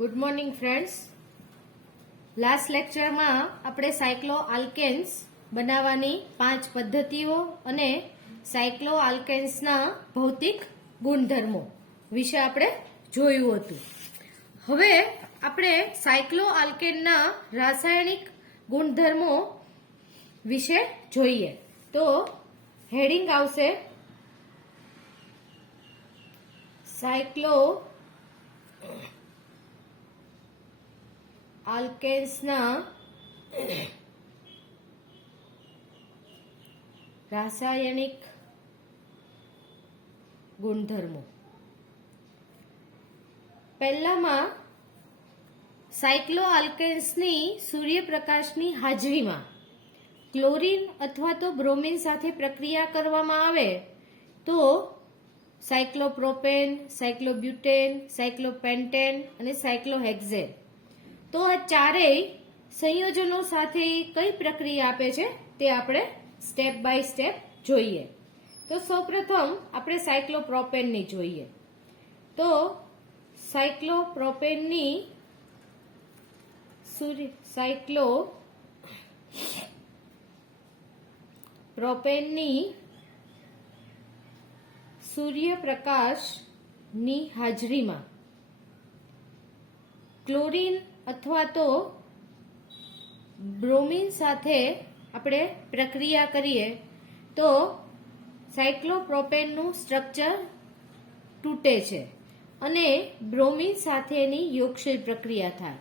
Good morning friends. Last લેક્ચરમાં આપણે સાયક્લો alkanes બનાવવાની 5 પદ્ધતિઓ અને સાયક્લો આલ્કેન્સના ભૌતિક ગુણધર્મો વિશે આપણે જોયું હતું. હવે આપણે સાયક્લો આલ્કેનના રાસાયણિક ગુણધર્મો વિશે જોઈએ. તો હેડિંગ આવશે સાયક્લો આલ્કેન્સના રાસાયણિક ગુણધર્મો. પહેલામાં સાયક્લો આલ્કેન્સની સૂર્યપ્રકાશની હાજરીમાં ક્લોરીન અથવા તો બ્રોમિન સાથે પ્રક્રિયા કરવામાં આવે તો સાયક્લોપ્રોપેન, સાયક્લોબ્યુટેન, સાયક્લોપેન્ટેન અને સાયક્લોહેક્ઝેન, તો આ ચારેય સંયોજનો સાથે કઈ પ્રક્રિયા આપે છે તે આપણે સ્ટેપ બાય સ્ટેપ જોઈએ. તો સૌપ્રથમ આપણે સાયક્લોપ્રોપેનની જોઈએ. તો સાયક્લોપ્રોપેનની સૂર્યપ્રકાશની હાજરીમાં ક્લોરીન અથવા તો બ્રોમિન સાથે આપણે પ્રક્રિયા કરીએ તો સાયક્લોપ્રોપેનનું સ્ટ્રક્ચર તૂટે છે અને બ્રોમિન સાથેની યોગશીલ પ્રક્રિયા થાય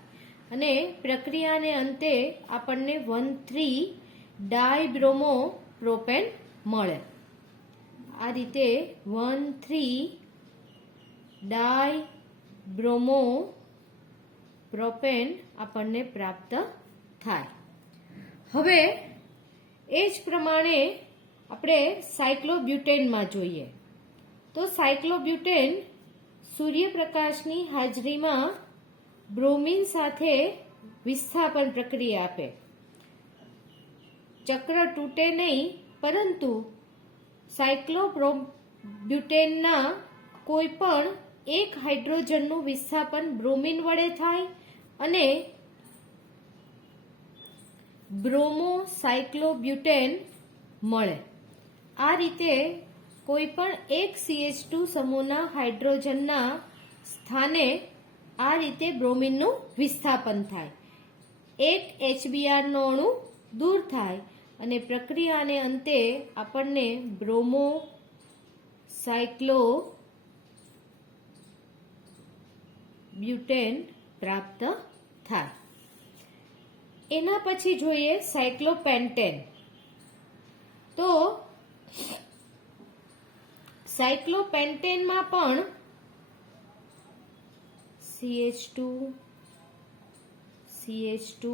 અને પ્રક્રિયાને અંતે આપણને 1,3-ડાયબ્રોમો પ્રોપેન મળે. આ રીતે 1,3-ડાયબ્રોમો પ્રોપેન આપણને પ્રાપ્ત થાય. હવે એ જ પ્રમાણે આપણે સાયક્લોબ્યુટેનમાં જોઈએ. તો સાયક્લોબ્યુટેન સૂર્યપ્રકાશની હાજરીમાં બ્રોમિન સાથે વિસ્થાપન પ્રક્રિયા આપે. ચક્ર તૂટે નહીં, પરંતુ સાયક્લોબ્યુટેનના કોઈ પણ એક હાઇડ્રોજનનું વિસ્થાપન બ્રોમિન વડે થાય અને બ્રોમો સાયક્લોબ્યુટેન મળે. આ રીતે કોઈ પણ એક CH2 સમૂહના હાઇડ્રોજનના સ્થાને આ રીતે બ્રોમિનનું વિસ્થાપન થાય. એક HBr નો અણુ દૂર થાય અને પ્રક્રિયાને અંતે આપણને બ્રોમો સાયક્લોબ્યુટેન પ્રાપ્ત થાય. એના પછી જોઈએ સાયક્લોપેન્ટેન. તો સાયક્લોપેન્ટેનમાં પણ CH2 CH2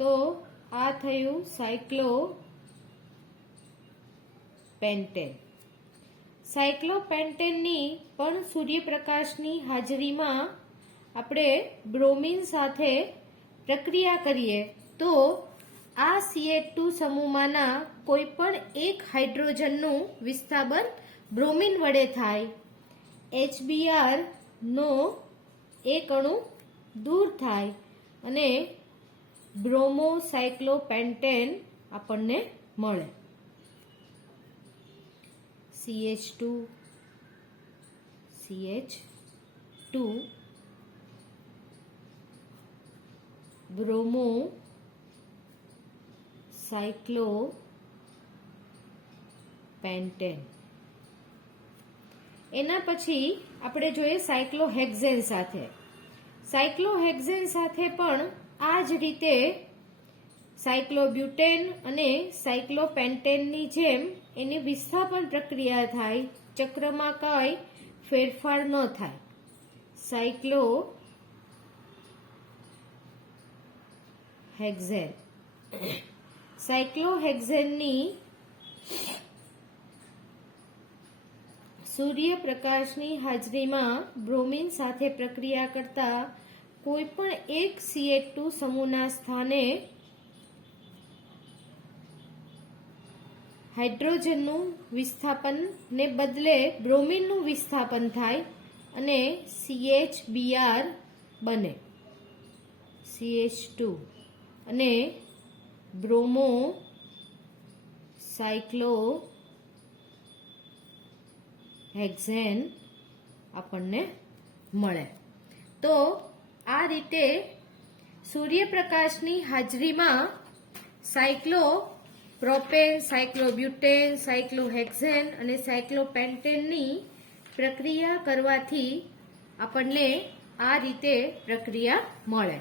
તો આ થયું સાયક્લોપેન્ટેન. સાયક્લોપેન્ટેનની પણ સૂર્યપ્રકાશની હાજરીમાં આપણે બ્રોમિન સાથે પ્રક્રિયા કરીએ તો આ CH2 સમૂહમાંના કોઈ પણ એક હાઇડ્રોજનનું વિસ્થાપન બ્રોમિન વડે થાય. HBr નો એક અણુ દૂર થાય અને બ્રોમો સાયક્લોપેન્ટેન આપણને મળે. CH2 bromo cyclopentane. એના પછી આપણે જોઈએ સાયક્લોહેક્ઝેન સાથે. સાયક્લોહેક્ઝેન સાથે પણ આ જ રીતે સાયક્લોબ્યુટેન અને સાયક્લોપેન્ટેનની જેમ એની વિસ્થાપન પ્રક્રિયા થાય. ચક્રમાં કઈ ફેરફાર ન થાય. સાયક્લોહેક્ઝેનની સૂર્યપ્રકાશની હાજરીમાં બ્રોમિન સાથે પ્રક્રિયા કરતા કોઈ પણ એક CH2 સમૂહના સ્થાને હાઇડ્રોજનનું વિસ્થાપન ને બદલે બ્રોમિનનું વિસ્થાપન થાય અને CHBr બને, CH2 અને બ્રોમો સાયક્લોહેક્ઝેન આપણને મળે. તો આ રીતે સૂર્યપ્રકાશની હાજરીમાં સાયક્લોપ્રોપેન, સાયક્લોબ્યુટેન, સાયક્લોહેક્ઝેન અને સાયક્લોપેન્ટેનની પ્રક્રિયા કરવાથી આપણને આ રીતે પ્રક્રિયા મળે.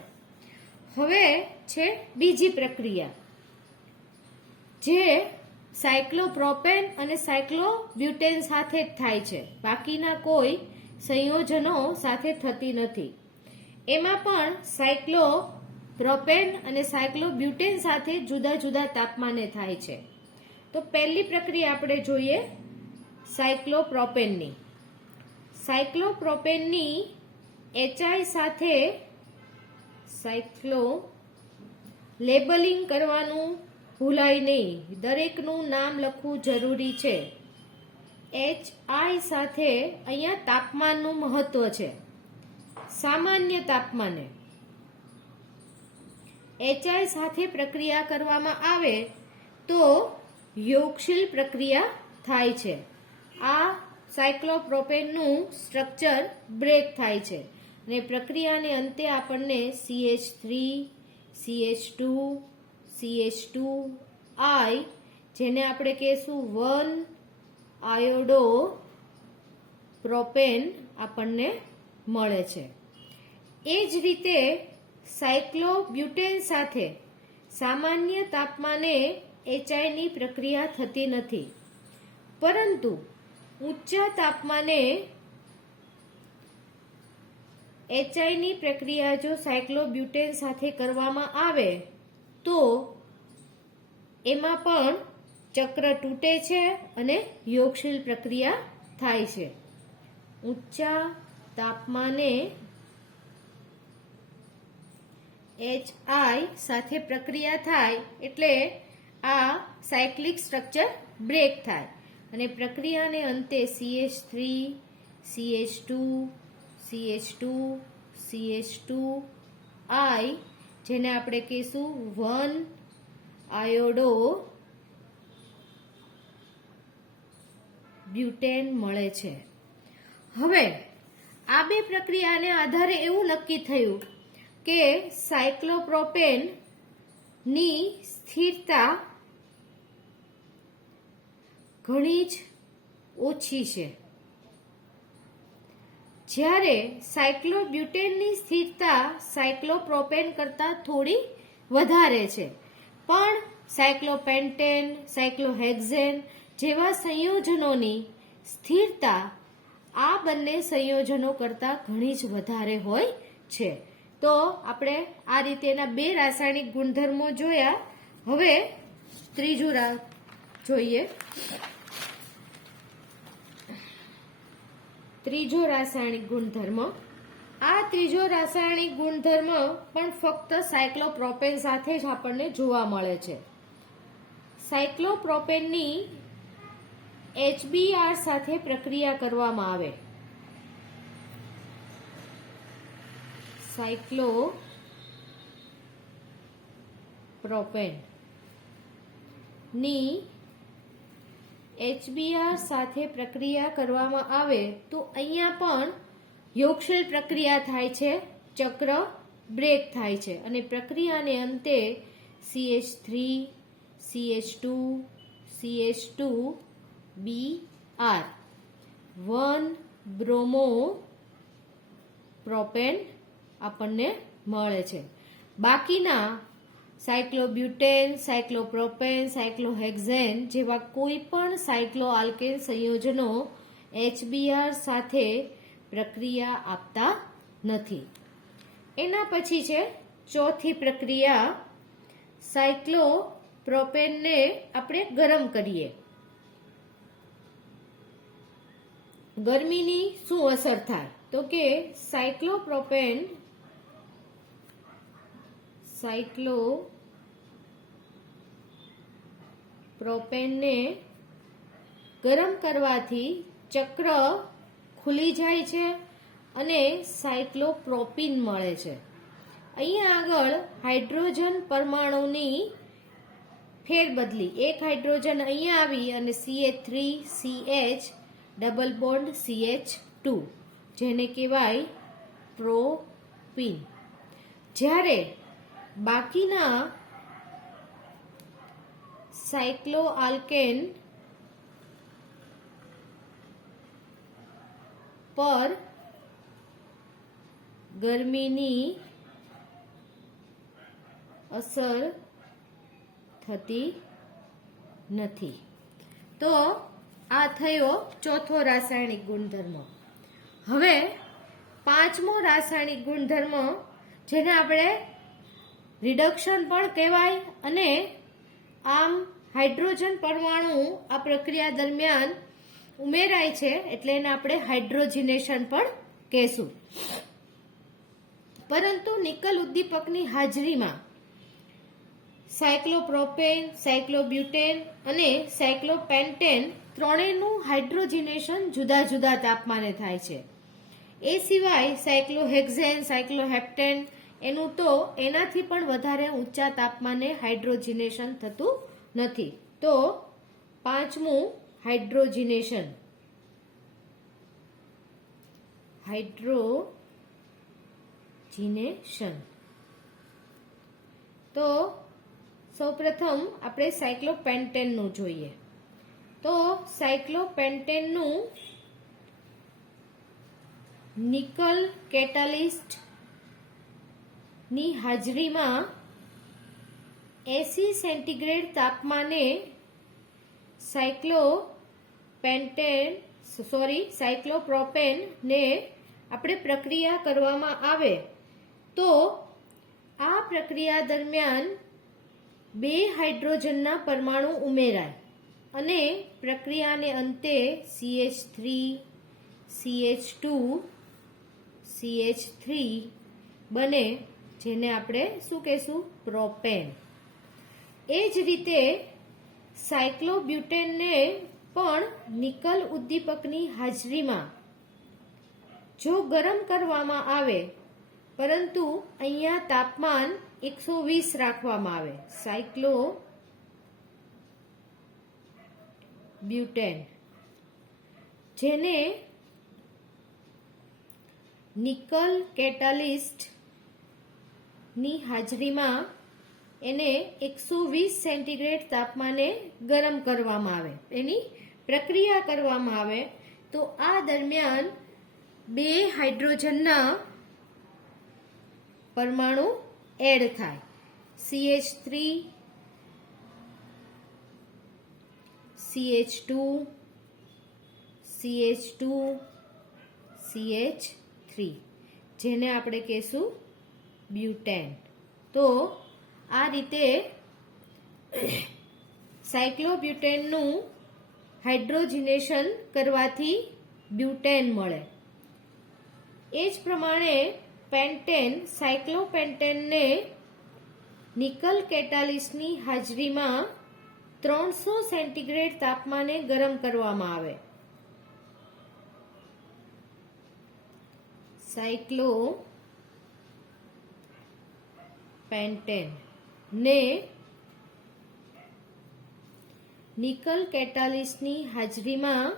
હવે છે બીજી પ્રક્રિયા જે સાયક્લોપ્રોપેન અને સાયક્લોબ્યુટેન સાથે જ થાય છે, બાકીના કોઈ સંયોજનો સાથે થતી નથી. એમાં પણ સાયક્લોપ્રોપેન અને સાયક્લોબ્યુટેન સાથે જુદા જુદા તાપમાને થાય છે. તો પહેલી પ્રક્રિયા આપણે જોઈએ સાયક્લોપ્રોપેનની. સાયક્લોપ્રોપેનની HI સાથે લેબલિંગ કરવાનું ભૂલાય નહીં, દરેકનું નામ લખવું જરૂરી છે. HI સાથે અહીંયા તાપમાનનું મહત્વ છે. સામાન્ય તાપમાને HI સાથે પ્રક્રિયા કરવામાં આવે તો યોગશીલ પ્રક્રિયા થાય છે. આ સાયક્લોપ્રોપેનનું સ્ટ્રક્ચર બ્રેક થાય છે અને પ્રક્રિયાને અંતે આપણને CH3, CH2, CH2I જેને આપણે કહીશું 1 આયોડો પ્રોપેન આપણને મળે છે. એ જ રીતે સાયક્લોબ્યુટેન સાથે સામાન્ય તાપમાને HI ની પ્રક્રિયા થતી નથી, પરંતુ ઊંચા તાપમાને HI ની પ્રક્રિયા જો સાયક્લોબ્યુટેન સાથે કરવામાં આવે તો એમાં પણ ચક્ર તૂટે છે અને યોગશીલ પ્રક્રિયા થાય છે. ઊંચા તાપમાને HI સાથે પ્રક્રિયા થાય એટલે આ સાયક્લિક સ્ટ્રક્ચર બ્રેક થાય અને પ્રક્રિયાને અંતે CH3, CH2, CH2, CH2I જેને આપણે કહીશું 1 આયોડો બ્યુટેન મળે છે. હવે આ બે પ્રક્રિયાને આધારે એવું નક્કી થયું કે સાયક્લોપ્રોપેન ની સ્થિરતા ઘણી જ ઓછી છે, જ્યારે સાયક્લોબ્યુટેનની સ્થિરતા સાયક્લોપ્રોપેન કરતાં થોડી વધારે છે. પણ સાયક્લોપેન્ટેન, સાયક્લોહેક્ઝેન જેવા સંયોજનોની સ્થિરતા આ બંને સંયોજનો કરતાં ઘણી જ વધારે હોય છે. તો આપણે આ રીતેના બે રાસાયણિક ગુણધર્મો જોયા. હવે ત્રીજું જોઈએ. ત્રીજો રાસાયણિક ગુણધર્મ. આ ત્રીજો રાસાયણિક ગુણધર્મ પણ ફક્ત સાયક્લોપ્રોપેન સાથે જ આપણને જોવા મળે છે. સાયક્લોપ્રોપેનની HBr સાથે પ્રક્રિયા કરવામાં આવે. સાયક્લોપ્રોપેન ની HBr સાથે પ્રક્રિયા કરવામાં આવે તો અહીંયા પણ યોગશીલ પ્રક્રિયા થાય છે, ચક્ર બ્રેક થાય છે અને પ્રક્રિયાને અંતે CH3, CH2, CH2Br 1 bromo propane આપણને મળે છે. બાકીના સાયક્લોબ્યુટેન, સાયક્લોપ્રોપેન, સાયક્લોહેક્ઝેન જેવા કોઈ પણ સાયક્લોઆલ્કેન સંયોજનો HBr સાથે પ્રક્રિયા આપતા નથી. એના પછી છે ચોથી પ્રક્રિયા, સાયક્લોપ્રોપેનને આપણે ગરમ કરીએ. ગરમીની શું અસર થાય તો કે સાયક્લોપ્રોપેન સાયક્લોપ્રોપેનને ગરમ કરવાથી ચક્ર ખુલી જાય છે અને સાયક્લોપ્રોપીન મળે છે. અહીંયા આગળ હાઇડ્રોજન પરમાણુની ફેરબદલી, એક હાઇડ્રોજન અહીંયા આવી અને CH3CH ડબલ બોન્ડ CH2 જેને કહેવાય પ્રોપીન. જ્યારે બાકીના સાયક્લોઆલ્કેન પર ગરમીની અસર થતી નથી. તો આ થયો ચોથો રાસાયણિક ગુણધર્મ. હવે પાંચમો રાસાયણિક ગુણધર્મ, જેને આપણે રિડક્શન પણ કહેવાય અને આમ હાઇડ્રોજન પરમાણુ આ પ્રક્રિયા દરમિયાન ઉમેરાય છે એટલે એને આપણે હાઇડ્રોજનેશન પણ કહેશું. પરંતુ નિકલ ઉદ્દીપકની હાજરીમાં સાયક્લોપ્રોપેન, સાયક્લોબ્યુટેન અને સાયક્લોપેન્ટેન ત્રણેયનું હાઇડ્રોજનેશન જુદા જુદા તાપમાને થાય છે. એ સિવાય સાયક્લોહેક્ઝેન, સાયક્લોહેપ્ટેન એનું તો એનાથી પણ વધારે ઊંચા તાપમાને હાઇડ્રોજનેશન થતું નથી. તો પાંચમું હાઇડ્રોજનેશન. તો સૌપ્રથમ આપણે સાયક્લોપેન્ટેનનું જોઈએ. તો સાયક્લોપેન્ટેનનું નિકલ કેટાલિસ્ટ ની હાજરીમાં 80 સેન્ટીગ્રેડ તાપમાને સાયક્લોપ્રોપેન ને આપણે પ્રક્રિયા કરવામાં આવે તો આ પ્રક્રિયા દરમિયાન બે હાઇડ્રોજનના પરમાણુ ઉમેરાય અને પ્રક્રિયાને અંતે CH3 CH2 CH3 બને, જેને આપણે શું કહેશું? પ્રોપેન. એ જ રીતે સાયક્લોબ્યુટેનને પણ નિકલ ઉદ્દીપકની હાજરીમાં જો ગરમ કરવામાં આવે, પરંતુ અહીંયા તાપમાન 120 રાખવામાં આવે, સાયક્લોબ્યુટેન જેને નિકલ કેટાલિસ્ટ ની હાજરીમાં એને 120 સેન્ટીગ્રેડ તાપમાને ગરમ કરવામાં આવે, એની પ્રક્રિયા કરવામાં આવે, તો આ દરમિયાન બે હાઇડ્રોજનના પરમાણુ એડ થાય. CH3 CH2 CH2 CH3 જેને આપણે કહેશું બ્યુટેન. તો આ રીતે સાયક્લોબ્યુટેનનું હાઇડ્રોજનેશન કરવાથી બ્યુટેન મળે. એ જ પ્રમાણે પેન્ટેન, સાયક્લોપેન્ટેનને નિકલ કેટાલિસ્ટની હાજરીમાં 300 સેન્ટીગ્રેડ તાપમાને ગરમ કરવામાં આવે. સાયક્લોપેન્ટેન ને નિકલ કેટાલિસ્ટની હાજરીમાં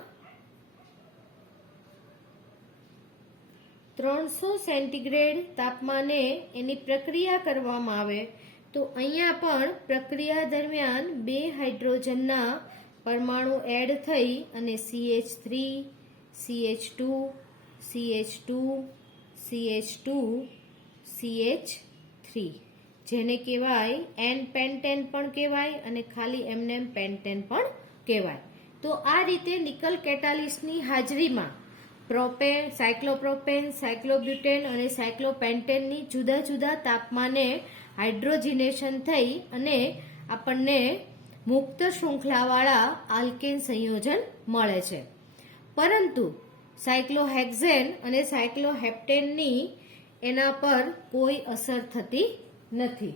300 સેન્ટીગ્રેડ તાપમાને એની પ્રક્રિયા કરવામાં આવે, તો અહીંયા પણ પ્રક્રિયા દરમિયાન બે હાઇડ્રોજનના પરમાણુ એડ થઈ અને CH3 CH2 CH2 CH2 CH3 જેને કહેવાય એન પેન્ટેન પણ કહેવાય અને ખાલી એમને પેન્ટેન પણ કહેવાય. તો આ રીતે નિકલ કેટાલિસ્ટની હાજરીમાં પ્રોપેન, સાયક્લોપ્રોપેન, સાયક્લોબ્યુટેન અને સાયક્લોપેન્ટેનની જુદા જુદા તાપમાને હાઇડ્રોજનેશન થઈ અને આપણને મુક્ત શૃંખલાવાળા આલ્કેન સંયોજન મળે છે. પરંતુ સાયક્લોહેક્ઝેન અને સાયક્લોહેપ્ટેનની એના પર કોઈ અસર થતી નથી.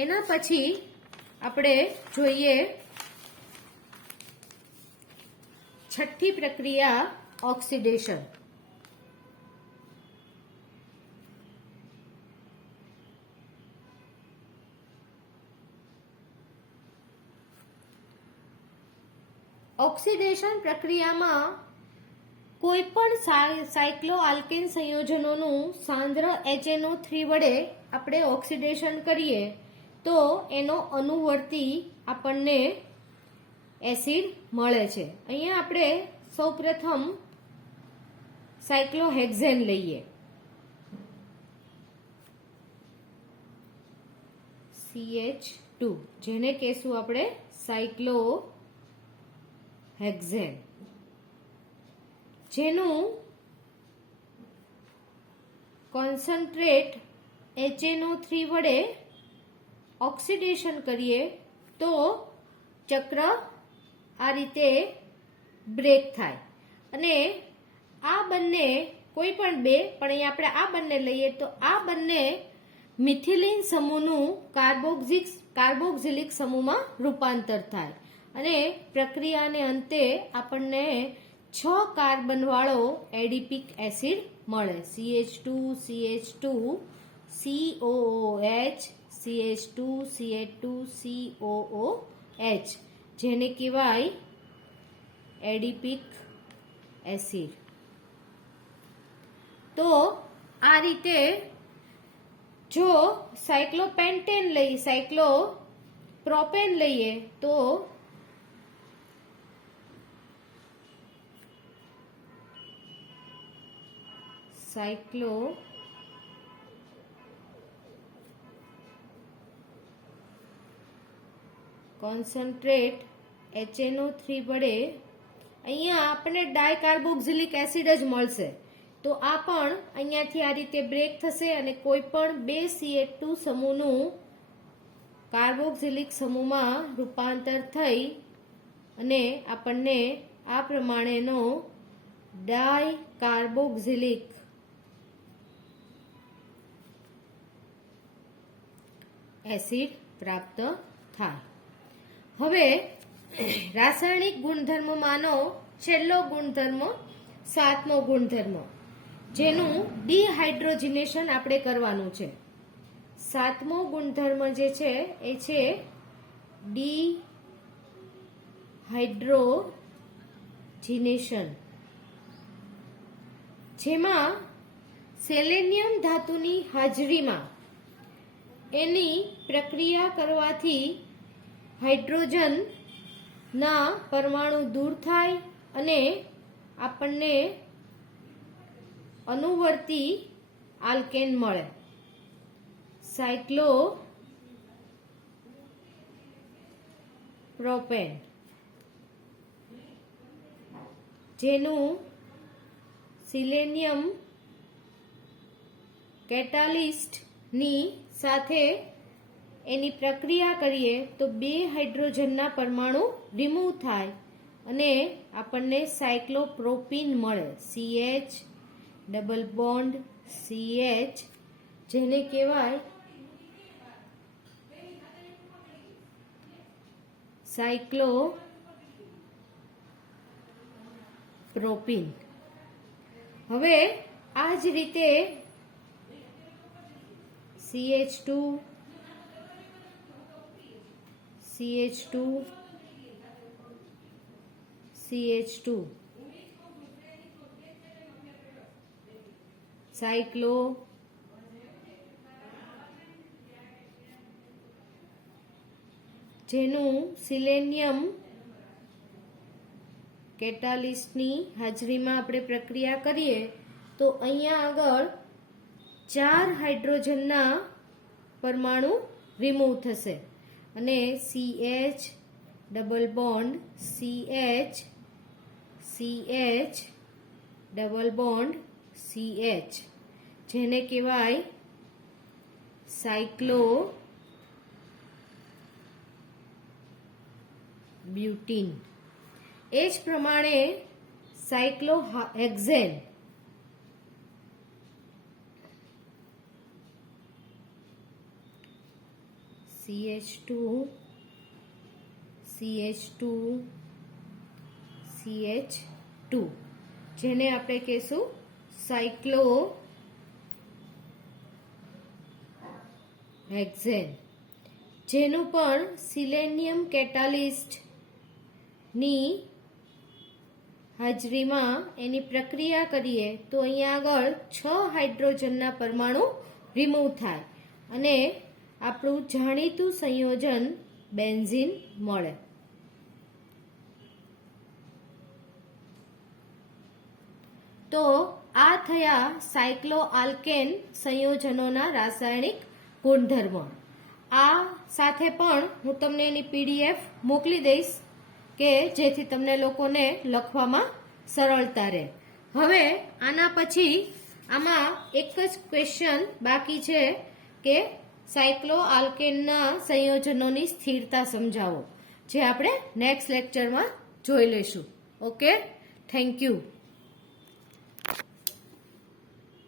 એના પછી આપણે જોઈએ છઠ્ઠી પ્રક્રિયા ઓક્સિડેશન. ઓક્સિડેશન પ્રક્રિયામાં કોઈ પણ સાયક્લોઆલ્કેન સંયોજનોનું સાંદ્ર HNO3 વડે આપણે ઓક્સિડેશન કરીએ તો એનો અનુવર્તી આપણને એસિડ મળે છે. અહીંયા આપણે સૌપ્રથમ સાયક્લોહેક્ઝેન લઈએ. CH2 જેને કહેશું આપણે સાયક્લોહેક્ઝેન, જેનું કોન્સન્ટ્રેટ HNO3 વડે ઓક્સિડેશન કરીએ તો ચક્ર આ રીતે બ્રેક થાય અને આ બંને કોઈ પણ બે, પણ અહીંયા આપણે આ બંને લઈએ તો આ બંને મિથિલિન સમૂહનું કાર્બોક્સિલિક સમૂહમાં રૂપાંતર થાય અને પ્રક્રિયાને અંતે આપણને 6 કાર્બન વાળો એડિપિક એસિડ મળે. CH2 CH2 COOH CH2 CH2 COOH જેને કહેવાય એડિપિક એસિડ. તો આ રીતે જો સાયક્લોપ્રોપેન લઈએ તો કોન્સન્ટ્રેટ HNO3 વડે અહીંયા આપણને ડાયકાર્બોક્સિલિક એસિડ જ મળશે. તો આ પણ અહીંયાથી આ રીતે બ્રેક થશે અને કોઈ પણ બે CH2 સમૂહનું કાર્બોક્સિલિક સમૂહમાં રૂપાંતર થઈ અને આપણને આ પ્રમાણેનો ડાયકાર્બોક્સિલિક એસિડ પ્રાપ્ત થાય. હવે રાસાયણિક ગુણધર્મમાંનો છેલ્લો ગુણધર્મ, 7મો ગુણધર્મ, જેનું ડિહાઇડ્રોજનેશન આપણે કરવાનું છે. 7મો ગુણધર્મ જે છે એ છે ડિહાઇડ્રોજનેશન, જેમાં સેલેનિયમ ધાતુની હાજરીમાં એની પ્રક્રિયા કરવાથી હાઇડ્રોજનના પરમાણુ દૂર થાય અને આપણને અનુવર્તી આલ્કેન મળે, સાયક્લોપ્રોપેન, જેનું સિલેનિયમ કેટાલિસ્ટની સાથે એની પ્રક્રિયા કરીએ તો 2 હાઇડ્રોજનના પરમાણુ રિમૂવ થાય અને આપણને સાયક્લોપ્રોપીન મળે, CH ડબલ બોન્ડ CH, જેને કહેવાય સાયક્લોપ્રોપીન. હવે આ જ રીતે CH2 CH2 CH2 સાયક્લો જેનું સિલેનિયમ કેટાલિસ્ટની હાજરીમાં આપણે પ્રક્રિયા કરીએ તો અહીંયા આગળ 4 હાઇડ્રોજનના પરમાણુ રિમૂવ થશે અને CH double bond CH CH double bond CH, જેને કહેવાય સાયક્લોબ્યુટીન. એ જ પ્રમાણે સાયક્લોહેક્ઝેન CH2 CH2 CH2 જેને આપણે કહીશું સાયક્લોહેક્ઝેન, જેનું પણ સિલેનિયમ કેટાલિસ્ટ ની હાજરીમાં એની પ્રક્રિયા કરીએ તો અહીંયા આગળ 6 હાઇડ્રોજનના પરમાણુ રિમૂવ થાય અને આપણું જાણીતું સંયોજન બેન્ઝીન મળે. તો આ થયા સાયક્લોઆલ્કેન સંયોજનોના રાસાયણિક ગુણધર્મો. આ સાથે પણ હું તમને એની PDF મોકલી દઈશ કે જેથી તમને લોકોને લખવામાં સરળતા રહે. હવે આના પછી આમાં એક જ ક્વેશ્ચન બાકી છે કે સાયક્લોઆલ્કેનના સંયોજનોની સ્થિરતા સમજાવો, જે આપણે નેક્સ્ટ લેક્ચરમાં જોઈ લઈશું. Okay, thank you.